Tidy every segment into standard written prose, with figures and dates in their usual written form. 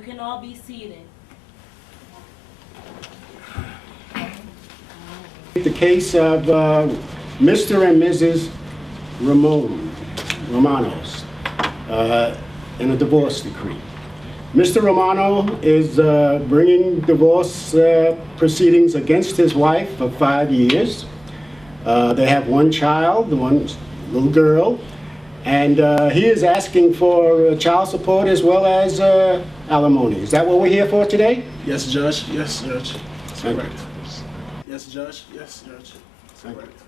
You can all be seated. The case of Mr. and Mrs. Romanos in a divorce decree. Mr. Romano is bringing divorce proceedings against his wife for 5 years. They have one child, one little girl, and he is asking for child support as well as alimony. Is that what we're here for today? Yes, Judge. Yes, Judge. That's Thank correct. you. Yes, Judge. Yes, Judge. That's Thank you. correct.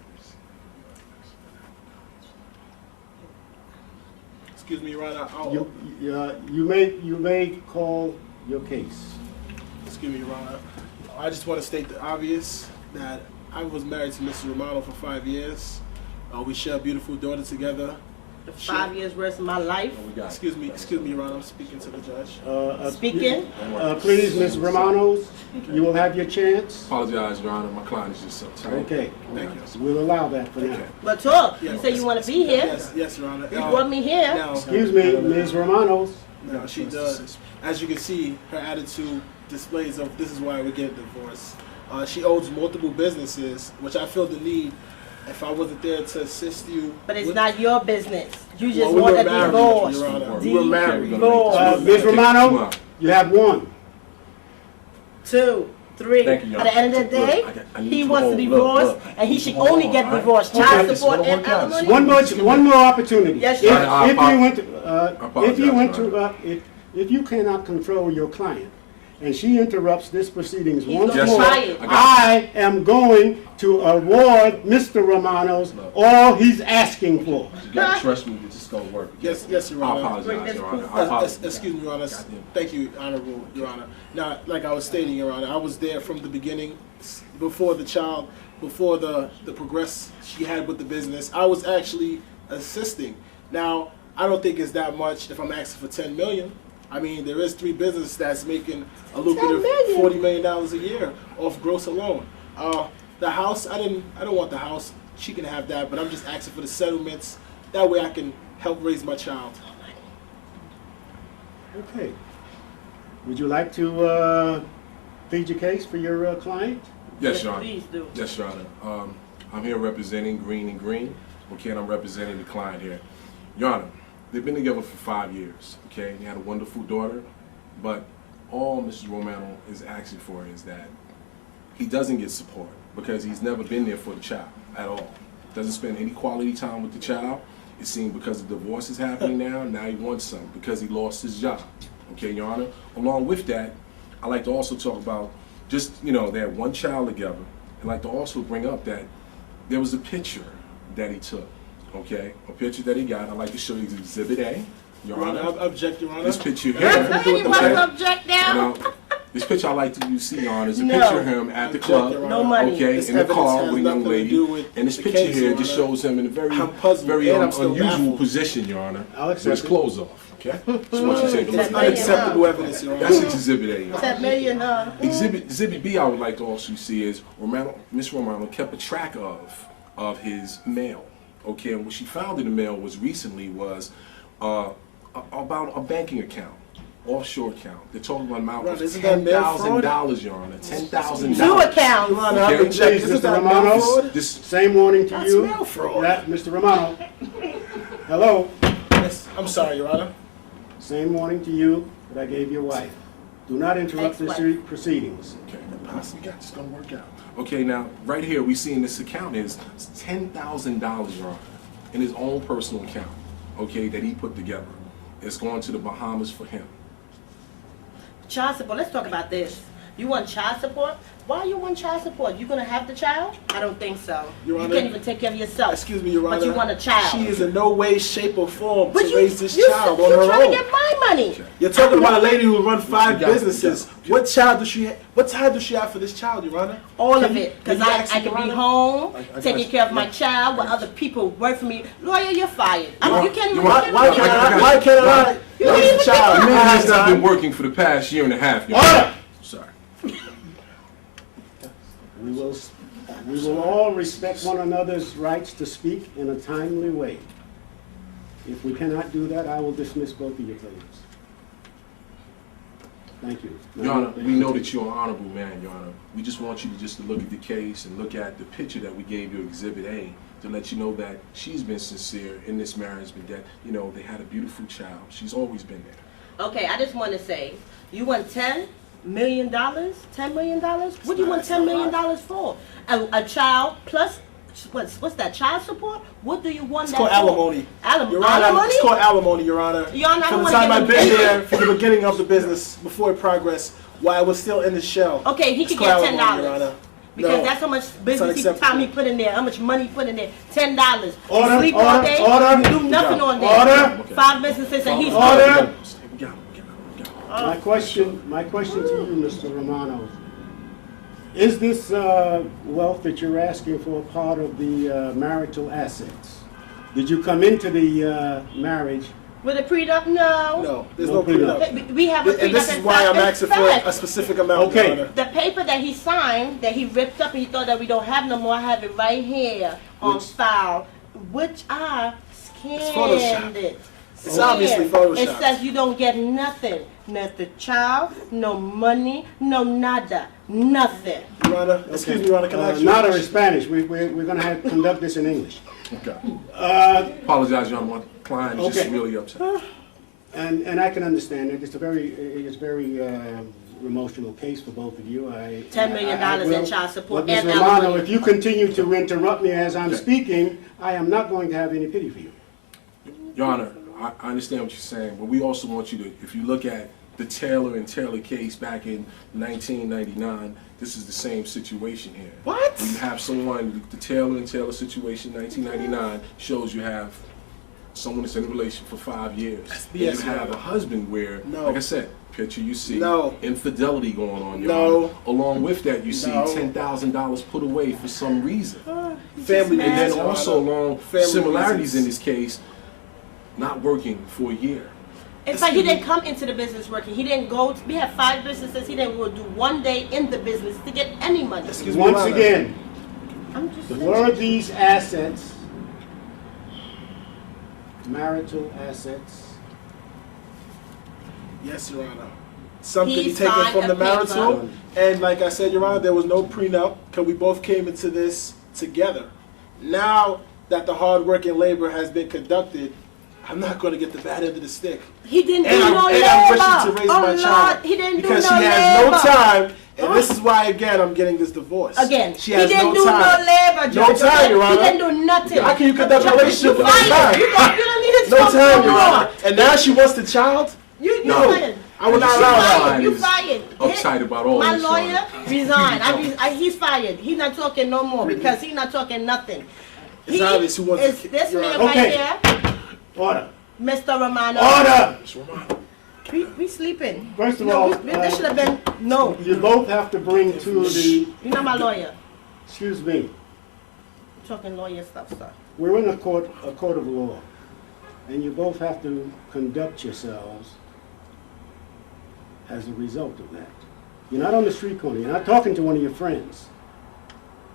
Excuse me, Your Honor. You may call your case. Excuse me, Your Honor. I just want to state the obvious that I was married to Mr. Romano for 5 years. We share a beautiful daughter together. The 5 years rest of my life. Excuse me, Your Honor. I'm speaking to the judge. Speaking. Please, Ms. Romanos, you will have your chance. Apologize, Your Honor. My client is just so tight. Okay. Thank you. We'll allow that for now. But talk. Yeah. You say you want to be here. Yes, Your Honor. You brought me here. Now, Excuse me, Ms. Romanos. no, she does. As you can see, her attitude displays of this is why we get divorced. She owns multiple businesses, which I feel the need. If I wasn't there to assist you, But it's not your business. You just Well, we want were a married, divorce. Your Honor. We were married. Divorce. Ms. Romano, you have one. 2, 3. Thank you, Your At the end of the Honor. day, Look, I need he you to wants to hold. divorce, Look. and he should only get All right. divorced. Okay. Child support This and won't work out. alimony. One more opportunity. Yes, If Your Honor. if you cannot control your client, and she interrupts this proceedings He's once gonna more, try it. I am going to award Mr. Romanos all he's asking for. You gotta trust me. This is gonna work. Yes, Your I Honor. apologize, Your Honor. I Uh, apologize. excuse me, Your Honor. Thank you, Honorable Your Honor. Now, like I was stating, Your Honor, I was there from the beginning, before the child, before the progress she had with the business. I was actually assisting. Now, I don't think it's that much if I'm asking for $10 million. I mean, there is 3 businesses that's making a lucrative $40 million a year off gross alone. The house, I don't want the house. She can have that, but I'm just asking for the settlements. That way I can help raise my child. Okay. Would you like to plead your case for your client? Yes, Your Honor. Please do. Yes, Your Honor. I'm here representing Green and Green. Okay, and I'm representing the client here. Your Honor, they've been together for 5 years. Okay, they had a wonderful daughter, but all Mrs. Romano is asking for is that he doesn't get support because he's never been there for the child at all. Doesn't spend any quality time with the child. It seems because the divorce is happening now he wants some because he lost his job. Okay, Your Honor. Along with that, I'd like to also talk about just, they had one child together. I'd like to also bring up that there was a picture that he took, okay? A picture that he got. I'd like to show you Exhibit A, Your Honor. I object, Your Honor. This picture You here. want to object now? This picture I like to see, Your Honor, is a No. picture of him at the club. No money. Okay, This in the evidence car has with a young nothing to lady. do with And this the picture case, here Your just Honor. shows him in a very, I'm puzzled, very and I'm still unusual baffled. position, Your Honor. I'll With his accept it. clothes off, okay? So what you take a It's look at. unacceptable evidence, Your That's Honor. Exhibit A, Your Honor. $10 million. Exhibit B I would like to also see is Miss Romano kept a track of his mail. Okay, and what she found in the mail was about a banking account, offshore account. They're talking about an amount Right, of isn't that mail fraud? $10,000, Your Honor. $10,000. 2 accounts. Your Honor, I Okay. object. Please, Isn't Mr. that mail Romano. fraud? This Same warning to That's you. mail fraud. Yeah, Mr. Romano. Hello. Yes, I'm sorry, Your Honor. Same warning to you that I gave your wife. Do not interrupt the Ex-wife. proceedings. Okay, possibly got this gonna work out. Okay, now right here we see in this account is $10,000, Your Honor, in his own personal account. Okay, that he put together. It's going to the Bahamas for him. Child support. Let's talk about this. You want child support? Why you want child support? You gonna have the child? I don't think so. Your You Honor, can't even take care of yourself. Excuse me, Your Honor. But you want a child. She is in no way, shape, or form But to raise this child on you're her trying own. to get my money. You're talking about a lady who run 5 You got it, businesses. you got it. What child does she have? What time does she have for this child, Your Honor? All Can of you- it. Because can you I ask can Your be Honor? home, I taking got care of you. my child while other people work for me. Lawyer, you're fired. I mean, you can't even Why get can't I- why can't I You don't raise even the child? get The man has not been Time. working for the past year and a half, Your Order! Honor. Sorry. We will all respect one another's rights to speak in a timely way. If we cannot do that, I will dismiss both of you, please. Thank you. Your Honor, we know that you're an honorable man, Your Honor. We just want you to just to look at the case and look at the picture that we gave you, Exhibit A, to let you know that she's been sincere in this marriage, but that, you know, they had a beautiful child. She's always been there. Okay, I just want to say, you want $10 million? $10 million? What do you want $10 million for? A child plus, what's that, child support? What do you want It's that called for? alimony. Alimony? Your Honor, it's called alimony, Your Honor. Your Honor, I From don't the wanna time get I've been into- there, from the beginning of the business, before it progressed, while I was still in the shell. Okay, he it's could called get alimony, Your $10. Honor. Because No. that's how much business unacceptable. time he put in there, how much money he put in there. $10. Order, You sleep all order, day, order. you do nothing on there. Order. 5 businesses and he's Order. We got it. My question to you, Mr. Romano, is this wealth that you're asking for part of the marital assets? Did you come into the marriage? With a prenup? No. No, there's No no prenup. prenup. We have a prenup. And this is in why fact- I'm in asking for fact, a specific amount, Okay. Your Honor. the paper that he signed, that he ripped up and he thought that we don't have no more, I have it right here on Which- file, which I Photoshopped. scanned it. It's obviously Scanned. Photoshopped. It says you don't get nothing. Not the child, no money, no nada. Nothing. Your Honor, excuse me, Your Honor, can I ask you a Nada is question? Spanish. We're going to conduct this in English. Okay. Uh, Apologize, Your Honor. My client is just Okay. really upset. and I can understand it. It's a very emotional case for both of you. $10 million in child support But and Ms. Romano, alimony. if you continue to interrupt me as I'm Okay. speaking, I am not going to have any pity for you. Your Honor, I understand what you're saying, but we also want you to, if you look at the Taylor and Taylor case back in 1999, this is the same situation here. What? You have someone, the Taylor and Taylor situation, 1999, shows you have someone that's in a relationship for 5 years. And Yes, you Your have a Honor. husband where, No. like I said, picture you see No. infidelity going on, Your No. Honor. Along with that, you see No. $10,000 put away for some reason. Family And then reasons, Your also Honor. along Family similarities in reasons. this case, not working for a year. In fact, he didn't come into the business working. He didn't go, we have 5 businesses. He didn't go do 1 day in the business to get any money. Excuse me, Your Once Honor. again, I'm just were these assets marital assets? Yes, Your Honor. Some He can be taken signed from the a paper. marital, and like I said, Your Honor, there was no prenup because we both came into this together. Now that the hard work and labor has been conducted, I'm not going to get the bad end of the stick. He didn't do And no I'm labor. rushing to raise Oh, my Lord, child he didn't because do no she has labor. no time, and Huh? this is why again I'm getting this divorce. Again, she he has didn't no do time. no labor, No Judge. time, Your Honor. He didn't do nothing. How can you conduct a Judge, relationship you without fired. time? You don't need to No talk time, no Your more. Honor. And now she wants the child. You No. fired. I will not You allow fired. that. You fired. Uptight about all My this, lawyer Your Honor. resigned. He's fired. He's not talking no more because he's not talking nothing. It's obvious who wants is to- this Your man Honor. right Okay. here, Order. Mr. Romano. Order! We sleeping. First of No, all, this should have been no. you both have to bring to the, You're not my lawyer. excuse me, Talking lawyer stuff, sir. we're in a court of law, and you both have to conduct yourselves as a result of that. You're not on the street corner, you're not talking to one of your friends.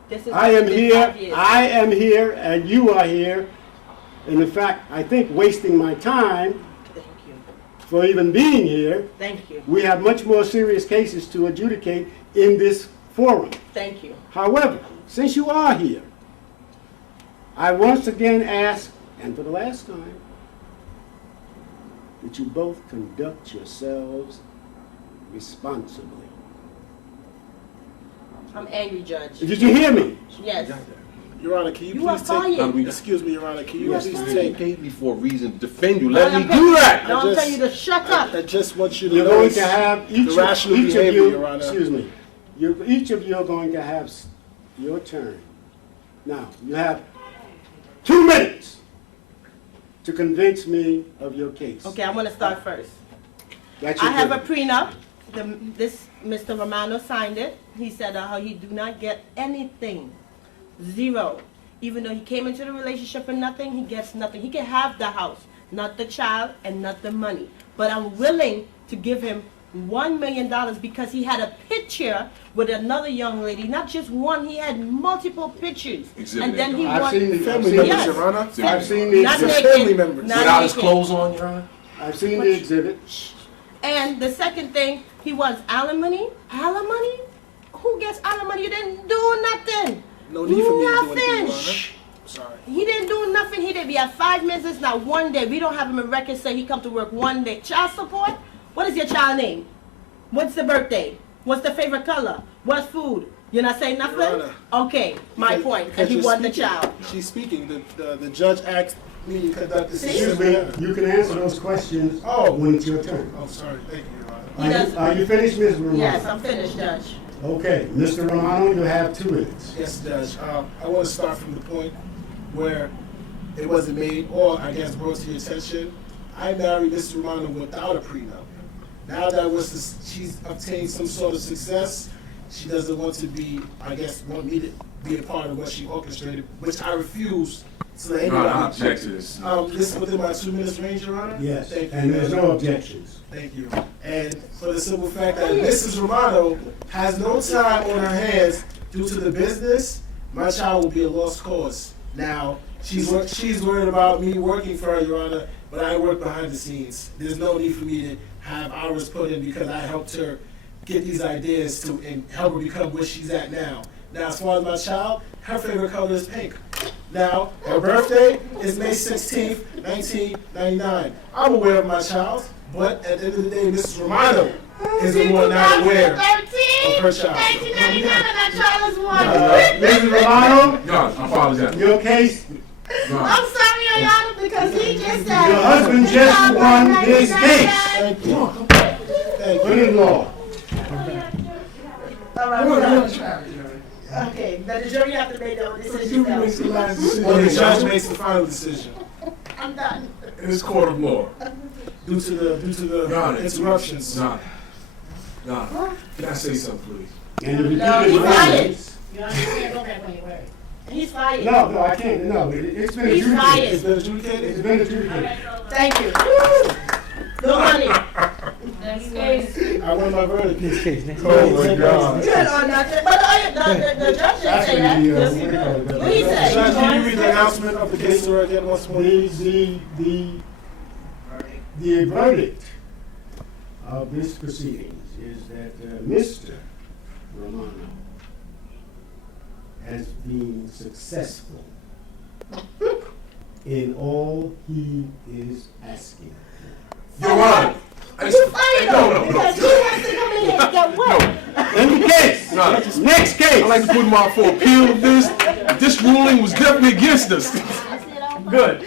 This is I am this is here, obvious. I am here, and you are here, and in fact, I think wasting my time Thank you. for even being here. Thank you. We have much more serious cases to adjudicate in this forum. Thank you. However, since you are here, I once again ask, and for the last time, that you both conduct yourselves responsibly. I'm angry, Judge. Did you hear me? Yes. Your Honor, can you You are please take? fired. Excuse me, Your Honor, can you You are please fired. take? paid me for a reason to defend you. No, Let me I'm do telling- that. No, I'm just- telling you to shut up. I just want you to You're going notice to have each the rational of behavior, you, Your Honor. excuse me, each of you are going to have your turn. Now, you have 2 minutes to convince me of your case. Okay, I'm gonna start first. That's I your have a turn. prenup. This Mr. Romano signed it. He said how he do not get anything, 0. Even though he came into the relationship for nothing, he gets nothing. He can have the house, not the child, and not the money. But I'm willing to give him $1 million because he had a picture with another young lady, not just one. He had multiple pictures, Exhibit and then A, he Your I've wanted. seen the family I've members, seen- Your Honor. I've seen the Not Your exhibit. family naked. members. Not Without his naked. clothes on, Your Honor? I've seen the exhibit. And the second thing, He wants alimony. Alimony? Who gets alimony? You didn't do nothing. No need for me to do Nothing. anything, Your Honor. Sorry. He didn't do nothing. He didn't. We have 5 minutes, not one day. We don't have him in record say he come to work one day. Child support? What is your child name? What's the birthday? What's the favorite color? What's food? You're not saying nothing? Your Honor. Okay, my Because- point. because And he you're won the speaking. child. She's speaking. The judge asked me to conduct this. Excuse me, you can answer those questions when it's your turn. Oh, sorry. Thank you, Your Honor. He doesn't- Are you finished, Ms. Romano? Yes, I'm finished, Judge. Okay, Mr. Romano, you have 2 minutes. Yes, Judge. I want to start from the point where it wasn't made, or I guess brought to your attention. I married Mr. Romano without a prenup. Now that she's obtained some sort of success, she doesn't want to be, I guess, want me to be a part of what she orchestrated, which I refuse to let Your Honor, I anybody. object to this. This is within my 2 minutes range, Your Honor? Yes, Thank you. and there's no objections. Thank you. And for the simple fact that Mrs. Romano has no time on her hands due to the business, my child will be a lost cause. Now, she's worried about me working for her, Your Honor, but I work behind the scenes. There's no need for me to have hours put in because I helped her get these ideas to and help her become where she's at now. Now, as far as my child, her favorite color is pink. Now, her birthday is May 16th, 1999. I'm aware of my child, but at the end of the day, Mrs. Romano is the one not aware of her child. 1999, that child is one. Mrs. Romano, Your Honor, I apologize. your case, Your Honor. I'm sorry, Your Honor, because he just said. your husband just won this case. Thank you. Thank Put you. in law. All right, we're done. Okay, now the jury have to make their own decision. now. Well, the judge makes the final decision I'm done. In this court of law, due to the Your Honor. interruptions. Your Honor. Your Honor, can I say something, please? And the No, he's repeated fired. violence. Your Honor, you can't go back on your word. He's fired. No, I can't, no, it's been He's adjudicated. It's been adjudicated? It's been adjudicated. Thank you. No money. I won my verdict. Oh, my God. Good or nothing, but the judge didn't say that. Actually, Yes, what do you call it? What he say? Judge, can you read the announcement of the case to her again once more? The verdict of this proceedings is that Mr. Romano has been successful in all he is asking. Your Honor. You fired No. him because he wants to come in here and get what? In the case, Your Honor. next case. I'd like to put him out for appeal of this. This ruling was definitely against us. Good.